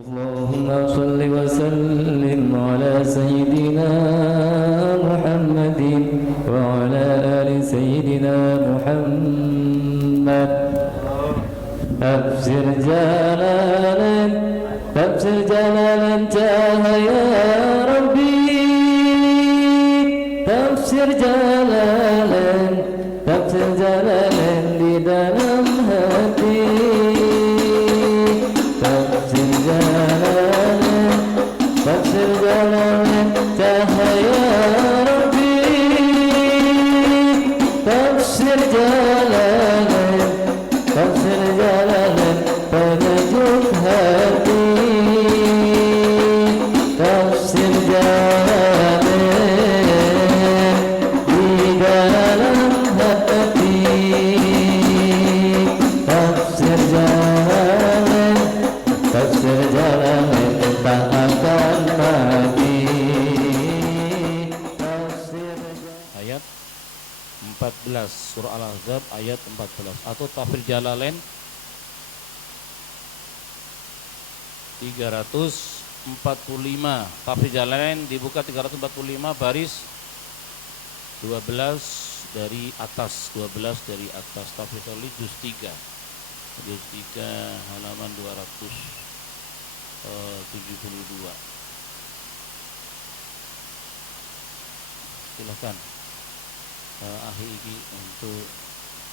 اللهم صل وسلم على سيدنا محمد وعلى آل سيدنا محمد. أبصر جلالا جاه يا ربي. تبصر جلالا di dalam hati. تبصر جلالا cahaya Rabbi. تبصر جلالا penejuk hati. تبصر جلالا di dalam hati. تبصر جلالا tak akan mati. Ayat 14 surah Al-Ahzab ayat 14 atau Tafsir Jalalain 345. Tafsir Jalalain dibuka 345 baris 12 dari atas, 12 dari atas. Tafsir Jalalain juz 3 halaman 272. Silakan ahli ini untuk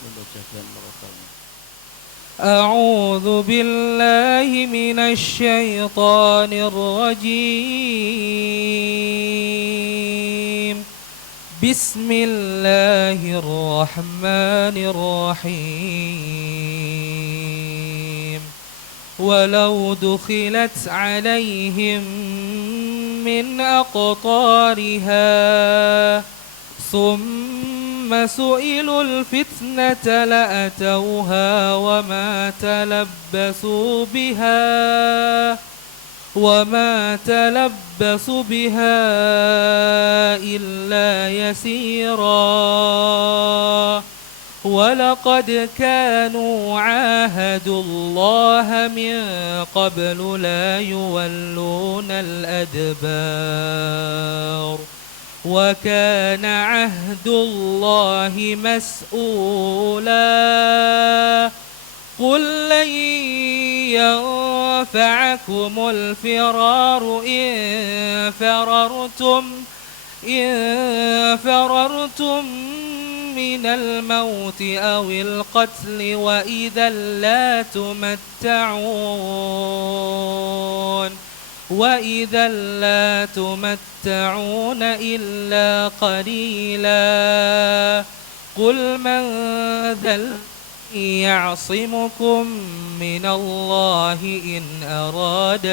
membacakan murotalnya. أعوذ بالله من الشيطان الرجيم بسم الله الرحمن الرحيم ولو دخلت عليهم من أقطارها ثم سئلوا الفتنة لأتوها وما تلبسوا بها إلا يسيرا ولقد كانوا عاهدوا الله من قبل لا يولون الأدبار وكان عهد الله مسؤولا قل لن ينفعكم الفرار إن فررتم من الموت أو القتل وإذا لا تمتعون إلا قليلا قل من ذا الذي يعصمكم من الله إن أراد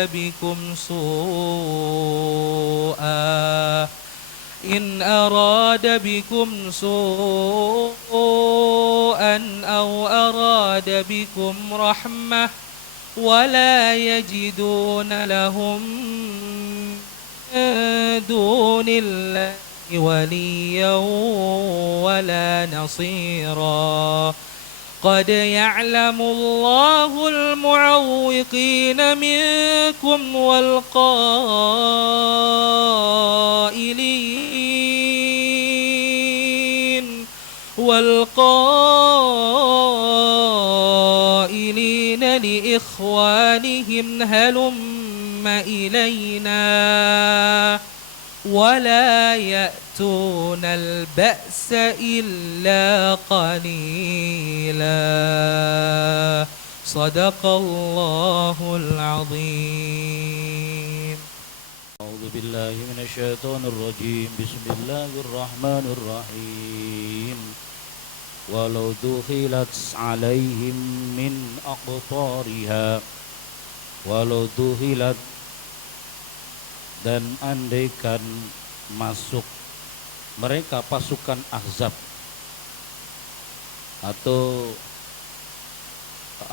بكم سوءا أو أراد بكم رحمة ولا يجدون لهم من دون الله وليا ولا نصيرا قد يعلم الله المعوقين منكم والقائلين لإخوانهم هلم إلينا ولا يأتون البأس إلا قليلا صدق الله العظيم. أعوذ بالله من الشيطان الرجيم بسم الله الرحمن الرحيم ولو دخلت عليهم من أقطارها walau duhilat, dan andaikan masuk mereka pasukan Ahzab atau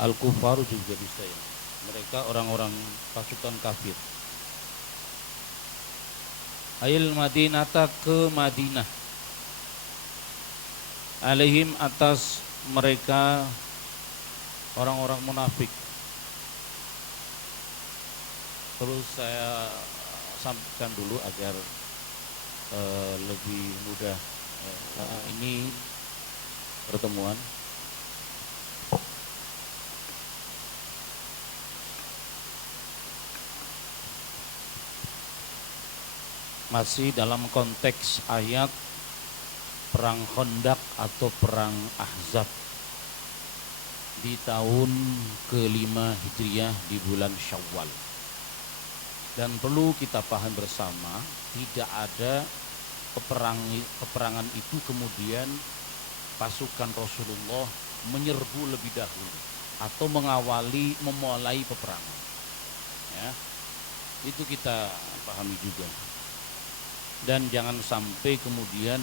Al-Kufar juga bisa ya, mereka orang-orang pasukan kafir. Ail Madinata, ke Madinah, alaihim, atas mereka orang-orang munafik, Terus saya sampaikan dulu agar lebih mudah ini pertemuan. Masih dalam konteks ayat perang Khandaq atau perang Ahzab di tahun ke-5 Hijriah di bulan Syawal. Dan perlu kita paham bersama, tidak ada peperangan itu kemudian pasukan Rasulullah menyerbu lebih dahulu atau memulai peperangan. Ya, itu kita pahami juga. Dan jangan sampai kemudian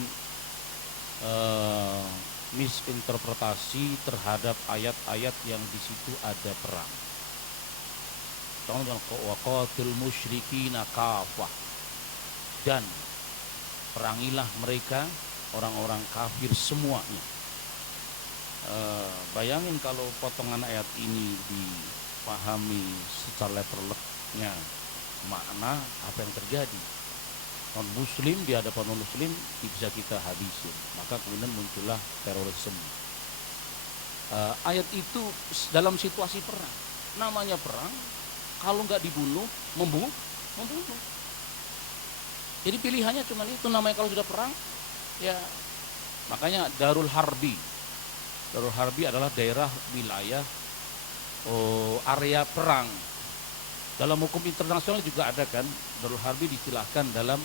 misinterpretasi terhadap ayat-ayat yang di situ ada perang. Waqatil musyrikina kafah, dan perangilah mereka orang-orang kafir semuanya. Bayangin kalau potongan ayat ini dipahami secara letternya, makna apa yang terjadi. Non muslim di hadapan non muslim bisa kita habisin, maka kemudian muncullah terorisme. Ayat itu dalam situasi perang, namanya perang, kalau nggak dibunuh, membunuh. Jadi pilihannya cuma itu, namanya kalau sudah perang, ya makanya Darul Harbi adalah daerah wilayah area perang. Dalam hukum internasional juga ada kan, Darul Harbi diistilahkan dalam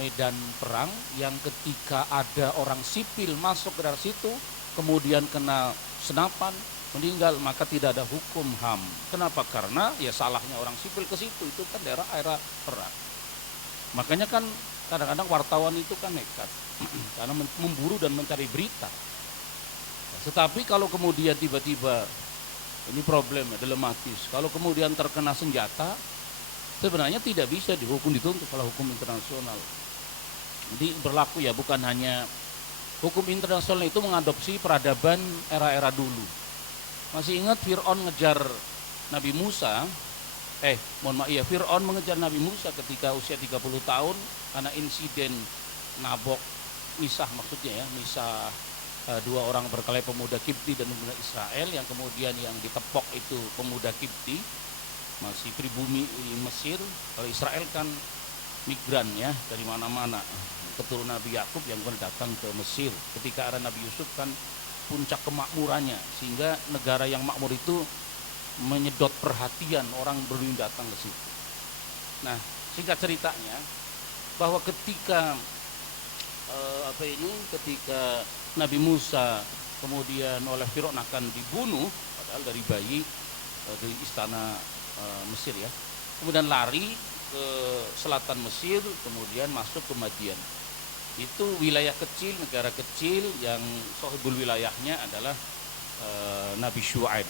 medan perang yang ketika ada orang sipil masuk ke daerah situ, kemudian kena senapan, meninggal, maka tidak ada hukum HAM. Kenapa? Karena ya salahnya orang sipil ke situ, itu kan daerah perang. Makanya kan kadang-kadang wartawan itu kan nekat karena memburu dan mencari berita. Tetapi kalau kemudian tiba-tiba ini problemnya dilematis, kalau kemudian terkena senjata, sebenarnya tidak bisa dihukum, dituntut oleh hukum internasional. Jadi berlaku ya, bukan hanya hukum internasional itu mengadopsi peradaban era-era dulu. Masih ingat Fir'aun ngejar Nabi Musa? Fir'aun mengejar Nabi Musa ketika usia 30 tahun karena insiden nabok, misah maksudnya ya, misah dua orang berkelahi, pemuda Kipti dan pemuda Israel, yang kemudian yang ditepok itu pemuda Kipti, masih pribumi Mesir. Kalau Israel kan migran ya, dari mana-mana, keturunan Nabi Yakub yang kemudian datang ke Mesir ketika era Nabi Yusuf kan puncak kemakmurannya, sehingga negara yang makmur itu menyedot perhatian orang berlindung datang ke situ. Nah, singkat ceritanya bahwa ketika ketika Nabi Musa kemudian oleh Fir'aun akan dibunuh, padahal dari bayi dari istana Mesir ya, kemudian lari ke selatan Mesir, kemudian masuk ke Madian. Itu wilayah kecil, negara kecil yang sahibul wilayahnya adalah Nabi Syuaib.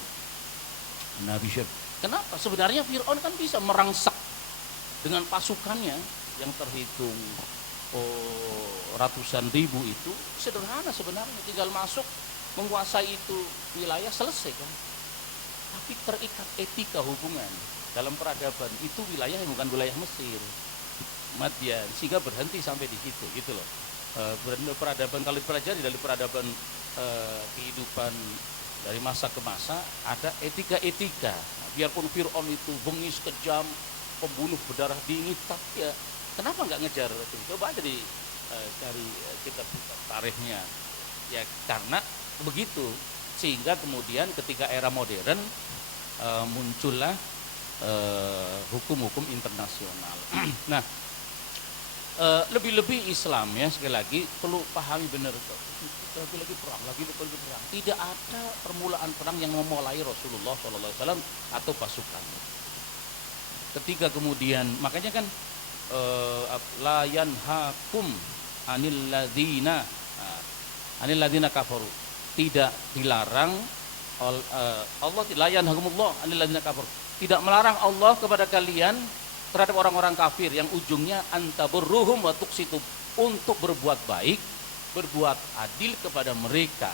Kenapa? Sebenarnya Fir'aun kan bisa merangsak dengan pasukannya yang terhitung ratusan ribu, itu sederhana sebenarnya, tinggal masuk menguasai itu wilayah, selesai kan. Tapi terikat etika hubungan dalam peradaban, itu wilayah yang bukan wilayah Mesir, Madian, sehingga berhenti sampai di situ gitu loh. Peradaban, kalau dipelajari dari peradaban kehidupan dari masa ke masa, ada etika-etika. Nah, biarpun Fir'aun itu bengis, kejam, pembunuh berdarah dingin, tapi ya kenapa nggak ngejar itu? Coba aja cari kitab tarikhnya ya, karena begitu. Sehingga kemudian ketika era modern muncullah hukum-hukum internasional. Nah, lebih-lebih Islam ya, sekali lagi perlu pahami benar, lagi perang. Tidak ada permulaan perang yang memulai Rasulullah SAW atau pasukannya. Ketika kemudian, makanya kan la yanhakum anil ladzina kafaru, tidak dilarang Allah, la yanhakumullah anil ladzina kafaru, tidak melarang Allah kepada kalian terhadap orang-orang kafir yang ujungnya antaburruhum wa tuqsitu, untuk berbuat baik, berbuat adil kepada mereka.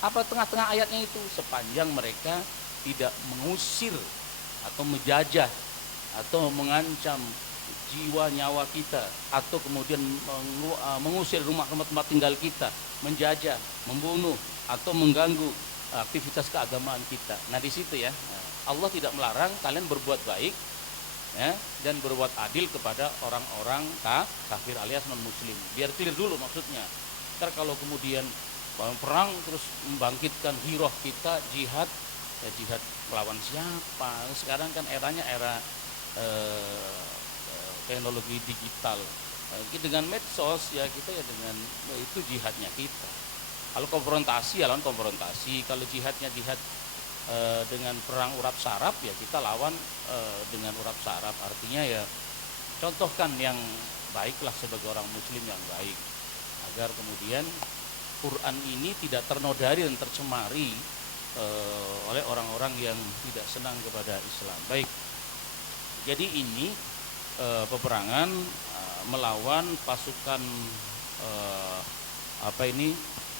Apa tengah-tengah ayatnya itu? Sepanjang mereka tidak mengusir atau menjajah atau mengancam jiwa nyawa kita, atau kemudian mengusir rumah-rumah tempat tinggal kita, menjajah, membunuh atau mengganggu aktivitas keagamaan kita. Nah di situ ya, Allah tidak melarang kalian berbuat baik ya, dan berbuat adil kepada orang-orang kafir alias non muslim. Biar clear dulu maksudnya. Ntar kalau kemudian perang terus membangkitkan giroh kita jihad, ya jihad melawan siapa? Sekarang kan eranya era teknologi digital. Dengan medsos ya kita ya dengan itu jihadnya kita. Kalau konfrontasi ya lawan konfrontasi, kalau jihadnya jihad dengan perang urap saraf ya kita lawan dengan urap saraf. Artinya ya contohkan yang baiklah sebagai orang muslim yang baik, agar kemudian Quran ini tidak ternodai dan tercemari oleh orang-orang yang tidak senang kepada Islam. Baik, jadi ini peperangan melawan pasukan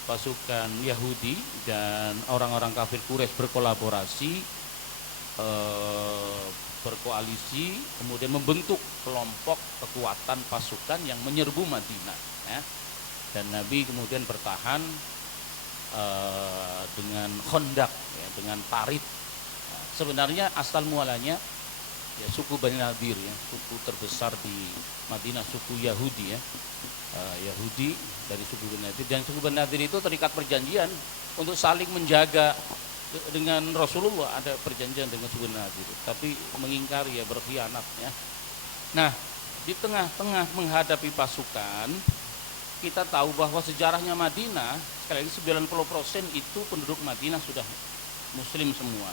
pasukan Yahudi dan orang-orang kafir Quraisy berkolaborasi, berkoalisi, kemudian membentuk kelompok kekuatan pasukan yang menyerbu Madinah ya. Dan Nabi kemudian bertahan dengan Khandaq ya, dengan parit. Nah, sebenarnya asal mualanya ya suku Bani Nadir ya, suku terbesar di Madinah, suku Yahudi ya. Yahudi dari suku Bani Nadir, dan suku Bani Nadir itu terikat perjanjian untuk saling menjaga dengan Rasulullah, ada perjanjian dengan suku Bani Nadir, tapi mengingkari ya, berkhianat ya. Nah, di tengah-tengah menghadapi pasukan, kita tahu bahwa sejarahnya Madinah, sekali lagi 90% itu penduduk Madinah sudah muslim semua,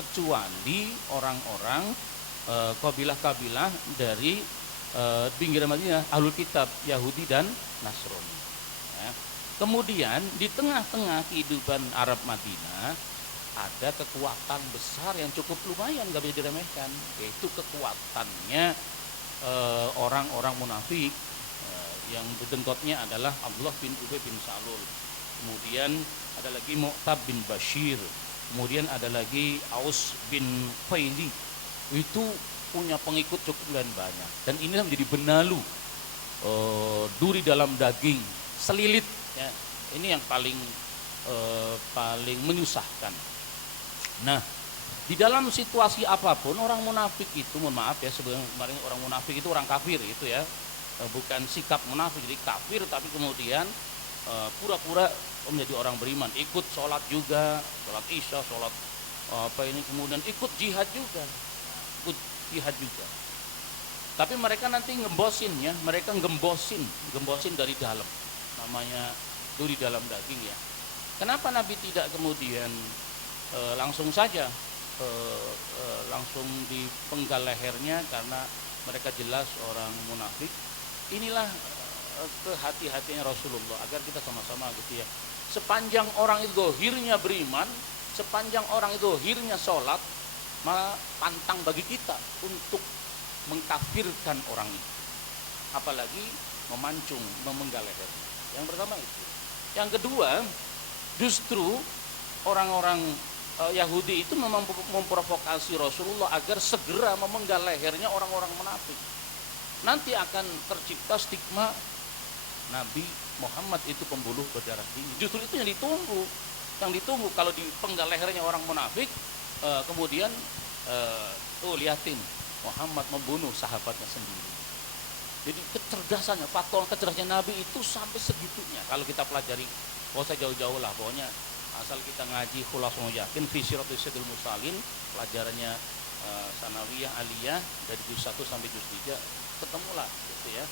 kecuali orang-orang kabilah-kabilah dari pinggiran Madinah, Ahlul Kitab, Yahudi dan Nasrani ya. Kemudian di tengah-tengah kehidupan Arab Madinah ada kekuatan besar yang cukup lumayan, gak bisa diremehkan, yaitu kekuatannya orang-orang munafik yang berdengkotnya adalah Abdullah bin Ubay bin Salul, kemudian ada lagi Mu'tab bin Bashir, kemudian ada lagi Aus bin Faili. Itu punya pengikut cukup banyak, dan ini menjadi benalu, duri dalam daging, selilit ya. Ini yang paling menyusahkan. Nah, di dalam situasi apapun orang munafik itu, mohon maaf ya, sebelum kemarin orang munafik itu orang kafir itu ya, bukan sikap munafik jadi kafir, tapi kemudian pura-pura menjadi orang beriman, ikut sholat juga, sholat isya, sholat kemudian ikut jihad juga, tapi mereka nanti ngembosin ya, mereka gembosin dari dalam, namanya duri dalam daging ya. Kenapa Nabi tidak kemudian langsung saja langsung dipenggal lehernya, karena mereka jelas orang munafik. Inilah kehati-hatian Rasulullah, agar kita sama-sama gitu ya, sepanjang orang itu zahirnya beriman, sepanjang orang itu zahirnya sholat, maka pantang bagi kita untuk mengkafirkan orang itu, apalagi memancung, memenggal lehernya. Yang pertama itu. Yang kedua, justru orang-orang Yahudi itu memang memprovokasi Rasulullah agar segera memenggal lehernya orang-orang munafik. Nanti akan tercipta stigma Nabi Muhammad itu pembunuh berdarah dingin. Justru itu yang ditunggu kalau dipenggal lehernya orang munafik. Kemudian lihatin Muhammad membunuh sahabatnya sendiri. Jadi kecerdasannya, faktor kecerdasan Nabi itu sampai segitunya. Kalau kita pelajari, gak usah jauh-jauh lah, pokoknya asal kita ngaji Khulasatul Yakin fi Siratus Sayyidil Mursalin, pelajarannya sanawiyah aliyah dari juz 1 sampai juz 3, ketemulah gitu ya,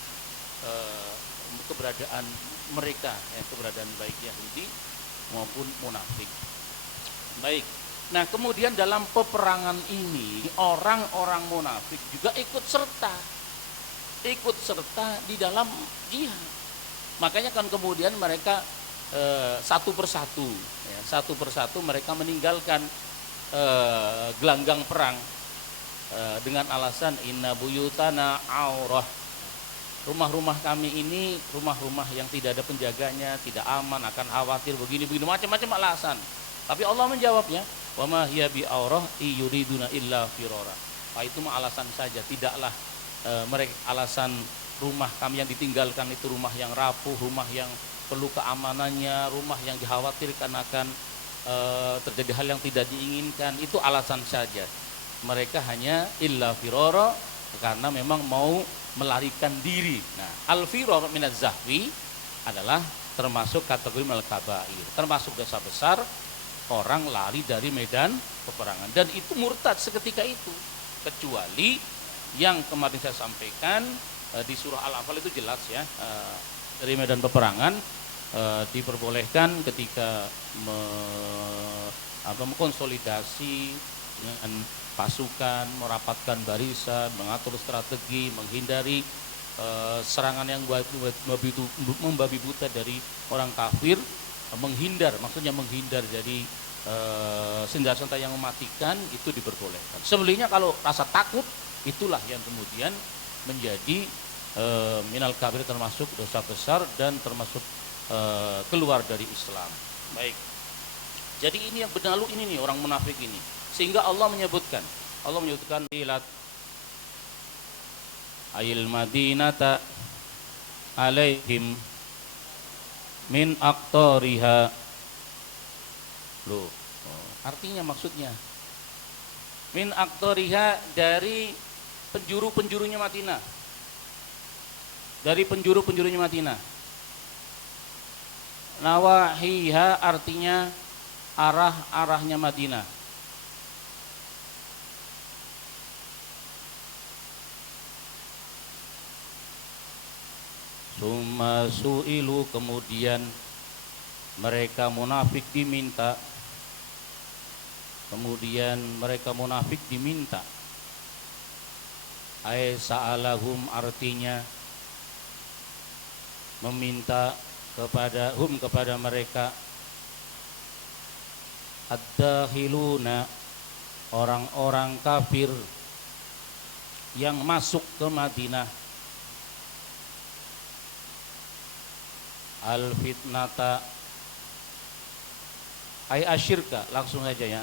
keberadaan mereka ya, keberadaan baik Yahudi maupun munafik. Baik. Nah, kemudian dalam peperangan ini orang-orang munafik juga ikut serta di dalam jihad. Makanya kan kemudian mereka satu persatu mereka meninggalkan gelanggang perang dengan alasan inna buyutana aurah. Rumah-rumah kami ini rumah-rumah yang tidak ada penjaganya, tidak aman, akan khawatir begini macam-macam alasan. Tapi Allah menjawabnya, Wa ma hiya bi aurah yuriduna illa firara. Itu mah alasan saja, tidaklah mereka alasan rumah kami yang ditinggalkan itu rumah yang rapuh, rumah yang perlu keamanannya, rumah yang dikhawatirkan akan terjadi hal yang tidak diinginkan, itu alasan saja. Mereka hanya illa firara karena memang mau melarikan diri. Nah, al-firar minaz zahwi adalah termasuk kategori al-kabair, termasuk dosa besar orang lari dari medan peperangan, dan itu murtad seketika itu, kecuali yang kemarin saya sampaikan di surah Al-Anfal itu jelas ya, dari medan peperangan diperbolehkan ketika mengkonsolidasi dengan pasukan, merapatkan barisan, mengatur strategi, menghindari serangan yang membabi buta dari orang kafir, maksudnya menghindar dari senjata-senjata yang mematikan, itu diperbolehkan. Sebenarnya kalau rasa takut itulah yang kemudian menjadi minal kabir, termasuk dosa besar dan termasuk keluar dari Islam. Baik. Jadi ini yang benalu ini nih orang munafik ini. Sehingga Allah menyebutkan ilat ayil madinata alaihim min aqtariha. Loh, artinya maksudnya min aqtariha, dari penjuru-penjurunya Madinah. Dari penjuru-penjurunya Madinah. Nawahiha artinya arah-arahnya Madinah. Summa su'ilu, kemudian mereka munafik diminta. Ai sa'alahum artinya meminta kepada mereka, ad-dakhiluna, orang-orang kafir yang masuk ke Madinah, al-fitnata ay asyirka, langsung saja ya,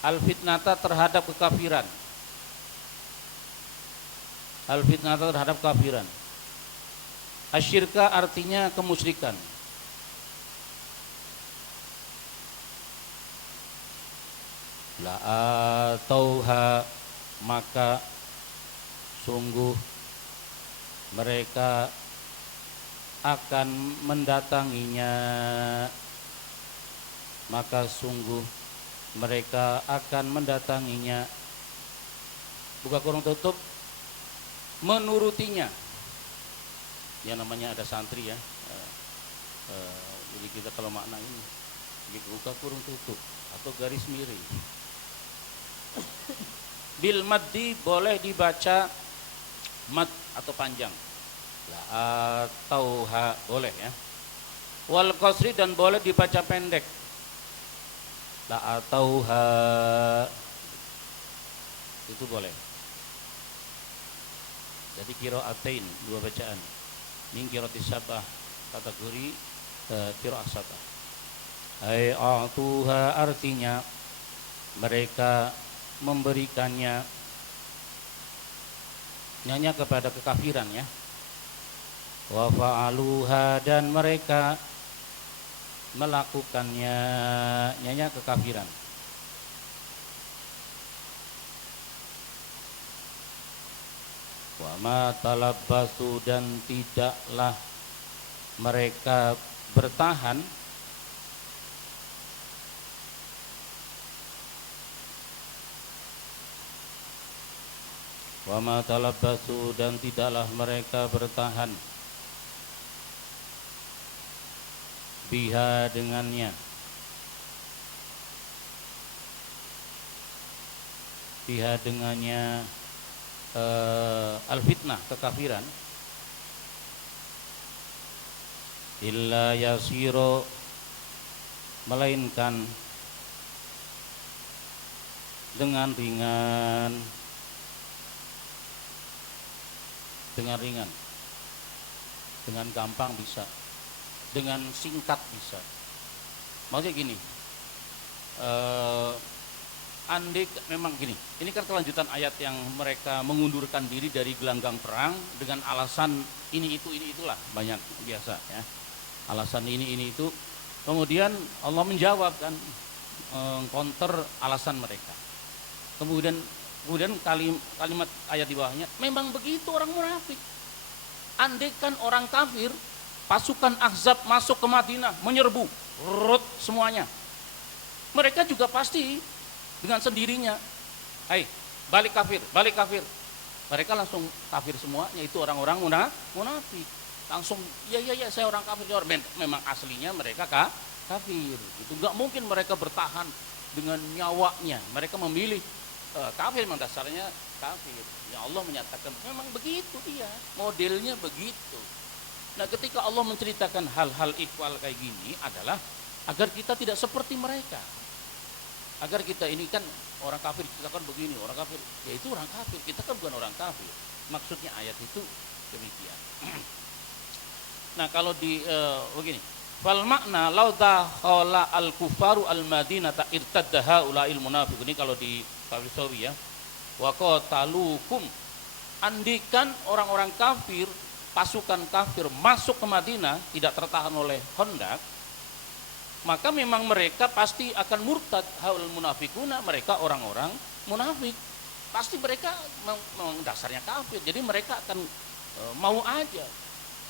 al-fitnata terhadap kekafiran, al-fitnata terhadap kafiran. Asyirka artinya kemusyrikan. La atauha, maka sungguh mereka akan mendatanginya, buka kurung tutup, menurutinya. Ya namanya ada santri ya, jadi kita kalau makna ini buka kurung tutup atau garis miring. Bil maddi boleh dibaca mad atau panjang, la atau ha boleh ya. Wal qasri, dan boleh dibaca pendek, la atau ha, itu boleh. Jadi qiraatain, dua bacaan. Min qiraatis sabah, kategori qiraah sabah. Ai a'tuha artinya mereka memberikannya, nyanyi kepada kekafiran ya. Wa fa'aluha, dan mereka melakukannya, nyanyi kekafiran. Wa ma talabbasu, dan tidaklah mereka bertahan dan tidaklah mereka bertahan biha dengannya, al-fitnah, kekafiran, illa yasiro, melainkan dengan ringan, dengan gampang bisa, dengan singkat bisa. Maksudnya gini, andai memang gini, ini kan kelanjutan ayat yang mereka mengundurkan diri dari gelanggang perang dengan alasan ini itulah banyak biasa ya, alasan ini itu. Kemudian Allah menjawab kan, counter alasan mereka. Kemudian kalimat ayat di bawahnya, memang begitu orang munafik. Andaikan orang kafir, pasukan Ahzab masuk ke Madinah, menyerbu, semuanya, mereka juga pasti dengan sendirinya, balik kafir. Mereka langsung kafir semuanya, itu orang-orang munafik. Langsung, ya saya orang kafir. Memang aslinya mereka kafir. Itu nggak mungkin mereka bertahan dengan nyawanya. Mereka memilih kafir, memang dasarnya kafir. Ya Allah menyatakan memang begitu dia, modelnya begitu. Nah, ketika Allah menceritakan hal-hal ikhwal kayak gini adalah agar kita tidak seperti mereka. Agar kita ini kan orang kafir, kita kan begini, orang kafir, ya itu orang kafir, kita kan bukan orang kafir. Maksudnya ayat itu demikian. Nah, kalau di begini, fal makna lau dakhala al kufaru al madinata irtadda haula'il munafiqun, ini kalau di Kawisawi ya, wa qatalukum, andikan orang-orang kafir, pasukan kafir masuk ke Madinah tidak tertahan oleh Khandaq, maka memang mereka pasti akan murtad. Haul munafikuna, mereka orang-orang munafik, pasti mereka memang dasarnya kafir, jadi mereka akan mau aja,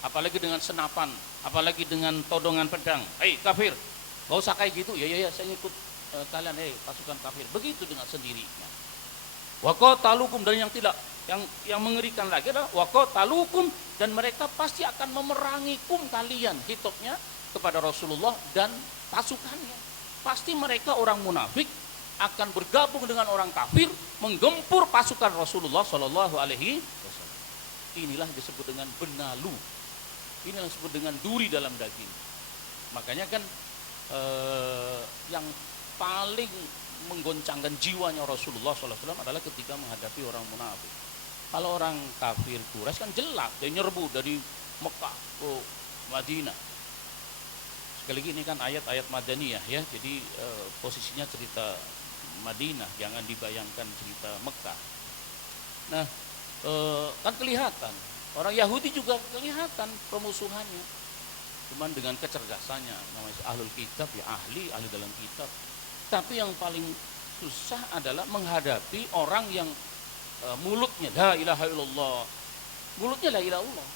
apalagi dengan senapan, apalagi dengan todongan pedang, kafir, gak usah kayak gitu, ya saya ngikut kalian, pasukan kafir, begitu dengan sendirinya. Wa qatalukum, dan yang mengerikan lagi adalah wa qatalukum, dan mereka pasti akan memerangikum kalian, hitopnya kepada Rasulullah dan pasukannya. Pasti mereka orang munafik akan bergabung dengan orang kafir menggempur pasukan Rasulullah Shallallahu Alaihi Wasallam. Inilah disebut dengan benalu, inilah disebut dengan duri dalam daging. Makanya kan yang paling menggoncangkan jiwanya Rasulullah Shallallahu Alaihi Wasallam adalah ketika menghadapi orang munafik. Kalau orang kafir Quraisy kan jelas dia nyerbu dari Mekah ke Madinah. Sekali lagi ini kan ayat-ayat Madaniyah ya, jadi posisinya cerita Madinah, jangan dibayangkan cerita Mekah. Nah, kan kelihatan orang Yahudi juga kelihatan pemusuhannya, cuman dengan kecerdasannya, namanya ahlul kitab ya, ahli dalam kitab. Tapi yang paling susah adalah menghadapi orang yang mulutnya la ilaha illallah, mulutnya la ilaha illallah,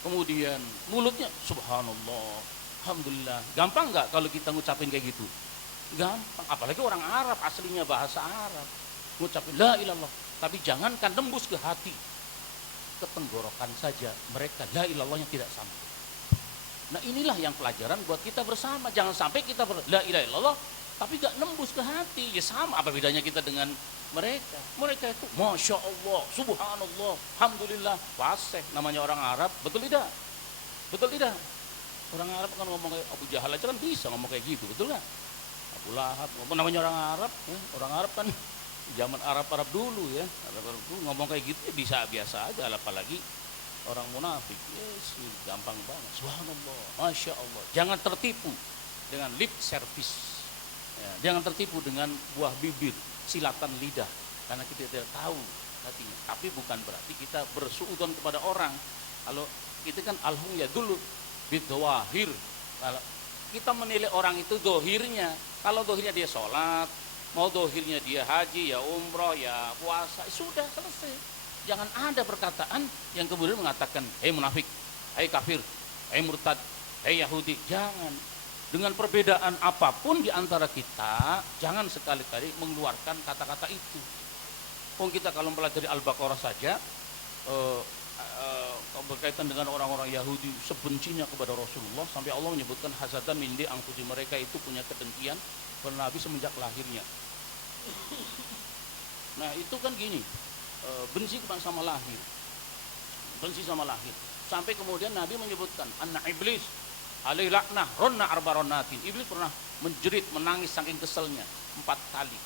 kemudian mulutnya subhanallah, alhamdulillah. Gampang nggak kalau kita ngucapin kayak gitu? Gampang, apalagi orang Arab, aslinya bahasa Arab, ngucapin la ilallah. Tapi jangankan nembus ke hati, ke tenggorokan saja mereka la ilallahnya tidak sampai. Nah, inilah yang pelajaran buat kita bersama. Jangan sampai kita la ilaha illallah tapi gak nembus ke hati. Ya sama, apa bedanya kita dengan mereka? Mereka itu masya Allah, subhanallah, alhamdulillah, fasih, namanya orang Arab. Betul tidak? Orang Arab kan ngomong kayak Abu Jahal aja kan bisa ngomong kayak gitu, betul nggak? Abu Lahab, namanya orang Arab ya. Orang Arab kan zaman Arab dulu ya, Arab dulu ngomong kayak gitu ya bisa biasa aja, apalagi orang munafik. Yes, gampang banget. Subhanallah, masya Allah. Jangan tertipu dengan lip service. Ya, jangan tertipu dengan buah bibir, silatan lidah, karena kita tidak tahu hatinya. Tapi bukan berarti kita bersuudzon kepada orang. Kalau kita kan alhum ya dulu bidwahir. Kalau kita menilai orang itu dohirnya, kalau dohirnya dia sholat, mau dohirnya dia haji, ya umroh, ya puasa, sudah selesai. Jangan ada perkataan yang kemudian mengatakan, hei munafik, hei kafir, hei murtad, hei Yahudi. Jangan. Dengan perbedaan apapun di antara kita, jangan sekali-kali mengeluarkan kata-kata itu. Kita kalau mempelajari Al-Baqarah saja, berkaitan dengan orang-orang Yahudi sebencinya kepada Rasulullah, sampai Allah menyebutkan hasadan mindi angkusi, mereka itu punya kedengkian kepada Nabi semenjak lahirnya. Nah itu kan gini, benci sama lahir, sampai kemudian Nabi menyebutkan anna iblis alaihi laknah ronna arbaronatin. Iblis pernah menjerit, menangis saking keselnya 4 kali.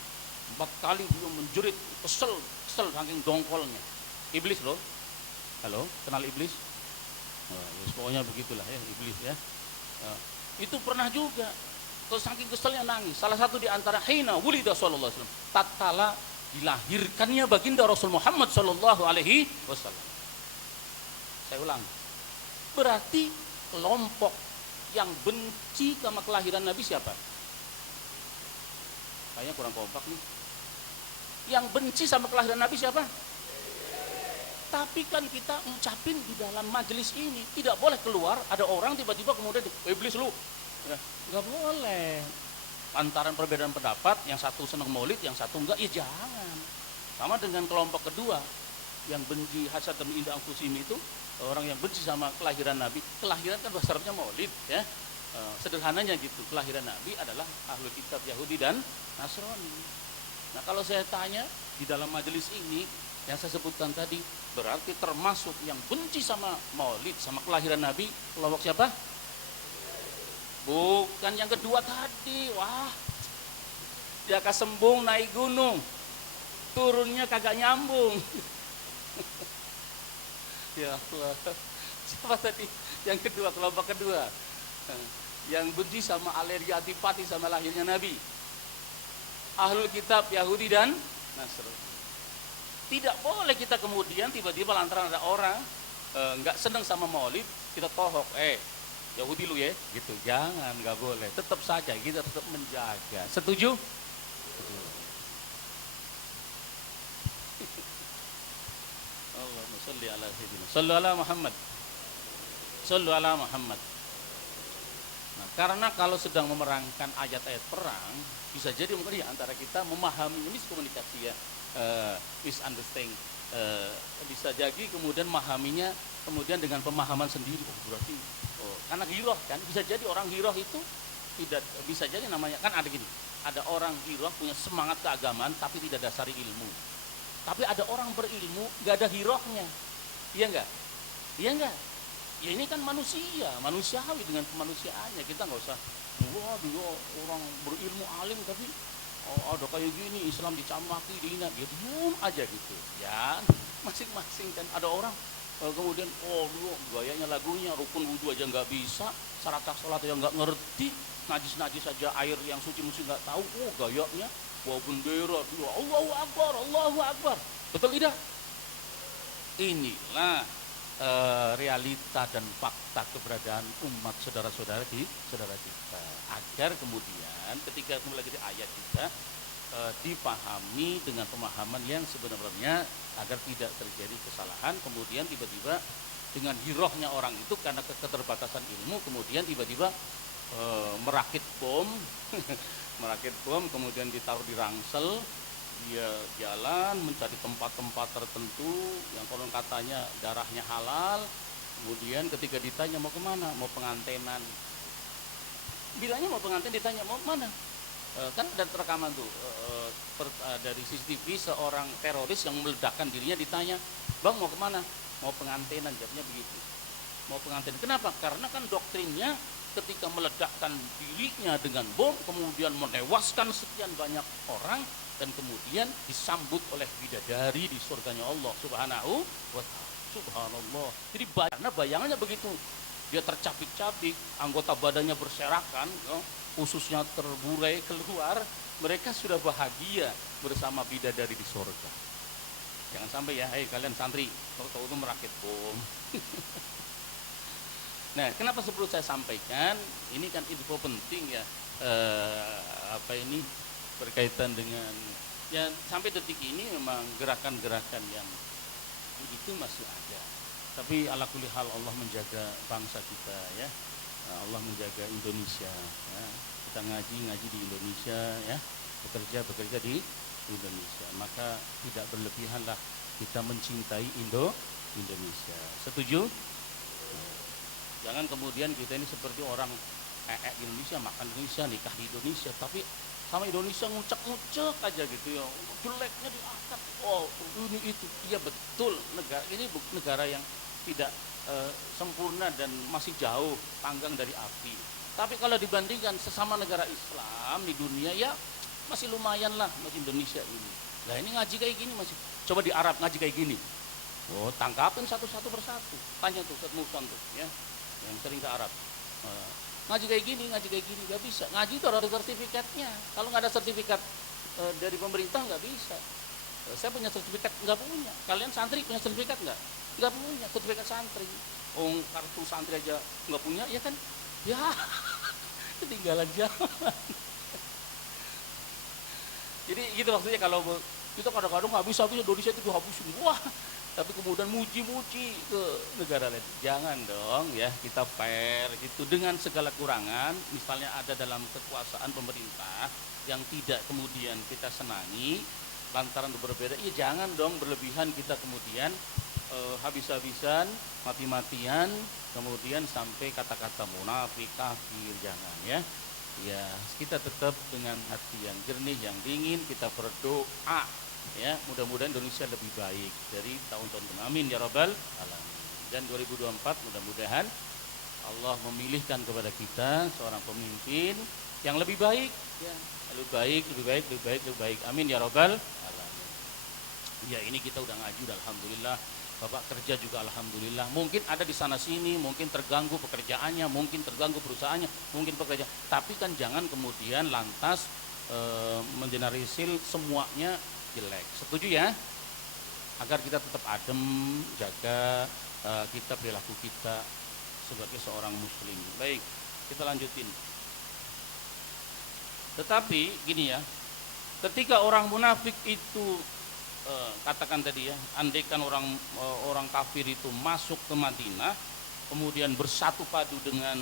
4 kali beliau menjerit, kesel saking dongkolnya. Iblis loh. Halo, kenal iblis? Pokoknya begitulah ya, iblis ya. Itu pernah juga Terus saking keselnya nangis. Salah satu di antara hina wulida sallallahu alaihi wasallam, tatkala dilahirkannya baginda Rasul Muhammad sallallahu alaihi wasallam. Saya ulang. Berarti kelompok yang benci sama kelahiran Nabi siapa? Kayaknya kurang kompak nih. Yang benci sama kelahiran Nabi siapa? Tapi kan kita ucapin di dalam majelis ini, tidak boleh keluar ada orang tiba-tiba kemudian iblis lu. Ya, nggak boleh. Antaran perbedaan pendapat, yang satu senang maulid, yang satu enggak, ya jangan. Sama dengan kelompok kedua, yang benci hasad dan indah angkusim itu, orang yang benci sama kelahiran Nabi. Kelahiran kan dasarnya maulid, ya. Sederhananya gitu, kelahiran Nabi adalah ahlul kitab Yahudi dan Nasrani. Nah kalau saya tanya di dalam majelis ini yang saya sebutkan tadi, berarti termasuk yang benci sama maulid, sama kelahiran Nabi, kelompok siapa? Bukan yang kedua tadi. Wah, dia kesembung naik gunung, turunnya kagak nyambung. Ya Allah, siapa tadi? Yang kedua, kelompok kedua, yang benci sama alergi antipati sama lahirnya Nabi, ahlul kitab Yahudi dan Nasrani. Tidak boleh kita kemudian tiba-tiba lantaran ada orang nggak senang sama maulid, kita tohok, Yahudi lu ya, gitu. Jangan, nggak boleh. Tetap saja kita tetap menjaga. Setuju? Allahumma sholli ala sayyidina. Shallu ala Muhammad. Shallu ala Muhammad. Nah, karena kalau sedang memerangkan ayat-ayat perang, bisa jadi mungkin antara kita memahami miskomunikasi ya, misunderstanding, bisa jadi kemudian memahaminya kemudian dengan pemahaman sendiri. Oh berarti, karena giroh kan, bisa jadi orang giroh itu tidak bisa jadi namanya kan ada gini, ada orang giroh punya semangat keagamaan tapi tidak dasari ilmu. Tapi ada orang berilmu gak ada girohnya, iya enggak? Iya enggak? Ya ini kan manusia, manusiawi dengan kemanusiaannya. Kita nggak usah, wah dia orang berilmu alim tapi ada kayak gini Islam dicamaki, dihina, dia diam aja gitu. Ya masing-masing kan ada orang kemudian dia gayanya lagunya rukun wudhu aja nggak bisa, syarat sholat aja nggak ngerti, najis saja air yang suci nggak tahu, gayanya bawa bendera, dia Allahu Akbar, Allahu Akbar. Betul tidak? Inilah realita dan fakta keberadaan umat saudara-saudara di saudara kita, agar kemudian ketika mulai dari ayat kita dipahami dengan pemahaman yang sebenarnya agar tidak terjadi kesalahan. Kemudian tiba-tiba dengan hirohnya orang itu karena keterbatasan ilmu kemudian tiba-tiba merakit bom merakit bom kemudian ditaruh di rangsel, dia jalan mencari tempat-tempat tertentu yang konon katanya darahnya halal. Kemudian ketika ditanya mau kemana, mau pengantenan, bilangnya mau pengantin, ditanya mau kemana, kan ada rekaman tuh dari CCTV seorang teroris yang meledakkan dirinya ditanya, bang mau kemana, mau pengantenan, jawabnya begitu, mau pengantenan. Kenapa? Karena kan doktrinnya ketika meledakkan dirinya dengan bom kemudian menewaskan sekian banyak orang dan kemudian disambut oleh bidadari di surganya Allah Subhanahu wa ta'ala. Subhanallah. Jadi karena bayangannya begitu, dia tercapik-capik, anggota badannya berserakan, ususnya terburai keluar, mereka sudah bahagia bersama bidadari di surga. Jangan sampai ya, kalian santri, tahu-tahu itu merakit bom. Nah, kenapa sebelum saya sampaikan, ini kan info penting ya, berkaitan dengan ya sampai detik ini memang gerakan-gerakan yang itu masih ada. Tapi ala kulli hal Allah menjaga bangsa kita ya. Allah menjaga Indonesia ya. Kita ngaji di Indonesia ya, bekerja di Indonesia. Maka tidak berlebihanlah kita mencintai Indonesia. Setuju? Jangan kemudian kita ini seperti orang di Indonesia, makan Indonesia, nikah di Indonesia, tapi sama Indonesia ngucek-ngucek aja gitu ya, jeleknya diangkat, ini itu. Iya betul, negara ini negara yang tidak sempurna dan masih jauh panggang dari api. Tapi kalau dibandingkan sesama negara Islam di dunia ya masih lumayan lah masih Indonesia ini. Nah ini ngaji kayak gini masih, coba di Arab ngaji kayak gini, tangkapin satu-satu persatu, tanya tuh Ustaz Musan tuh ya, yang sering ke Arab. ngaji kayak gini, nggak bisa. Ngaji itu harus ada sertifikatnya. Kalau nggak ada sertifikat dari pemerintah nggak bisa. Saya punya sertifikat, nggak punya. Kalian santri punya sertifikat nggak? Nggak punya sertifikat santri. Kartu santri aja nggak punya, ya kan? Ya, ketinggalan zaman. Jadi gitu maksudnya, kalau kita kadang-kadang habis Indonesia itu dihabisin. Wah, tapi kemudian muji-muji ke negara lain. Jangan dong ya, kita fair gitu dengan segala kurangan. Misalnya ada dalam kekuasaan pemerintah yang tidak kemudian kita senangi lantaran berbeda, ya jangan dong berlebihan kita kemudian habis-habisan, mati-matian, kemudian sampai kata-kata munafik, kafir, jangan ya. Ya, kita tetap dengan hati yang jernih, yang dingin, kita berdoa ya, mudah-mudahan Indonesia lebih baik dari tahun-tahun sebelumnya. Amin ya rabbal alamin. Dan 2024 mudah-mudahan Allah memilihkan kepada kita seorang pemimpin yang lebih baik ya, lebih baik. Amin ya rabbal alamin. Ya, ini kita udah ngaji udah alhamdulillah. Bapak kerja juga alhamdulillah. Mungkin ada di sana sini, mungkin terganggu pekerjaannya, mungkin terganggu perusahaannya, mungkin pekerja. Tapi kan jangan kemudian lantas mengeneralisir semuanya jelek. Setuju ya? Agar kita tetap adem, jaga kita, perilaku kita sebagai seorang muslim. Baik, kita lanjutin. Tetapi gini ya, ketika orang munafik itu katakan tadi ya, andaikan orang kafir itu masuk ke Madinah, kemudian bersatu padu dengan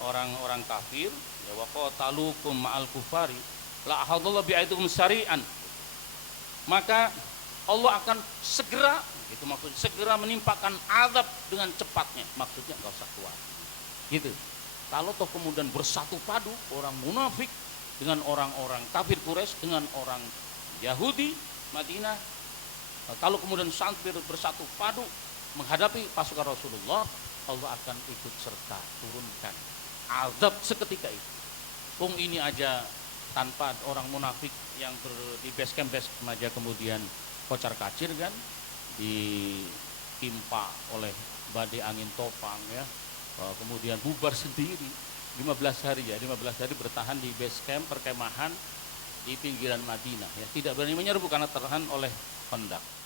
orang-orang kafir, ya wa qatalukum ma'al kufari la hadallahu bi'aidukum syari'an, maka Allah akan segera, itu maksudnya segera menimpakan azab dengan cepatnya. Maksudnya enggak usah keluar. Gitu. Kalau toh kemudian bersatu padu orang munafik dengan orang-orang kafir Quraisy, dengan orang Yahudi Madinah, kalau kemudian sampai bersatu padu menghadapi pasukan Rasulullah, Allah akan ikut serta turunkan azab seketika itu. Ini aja tanpa orang munafik yang di base camp aja kemudian kocar kacir kan, ditimpa oleh badai angin topang ya, kemudian bubar sendiri 15 hari bertahan di base camp perkemahan di pinggiran Madinah ya, tidak berani menyerbu karena tertahan oleh Khandaq.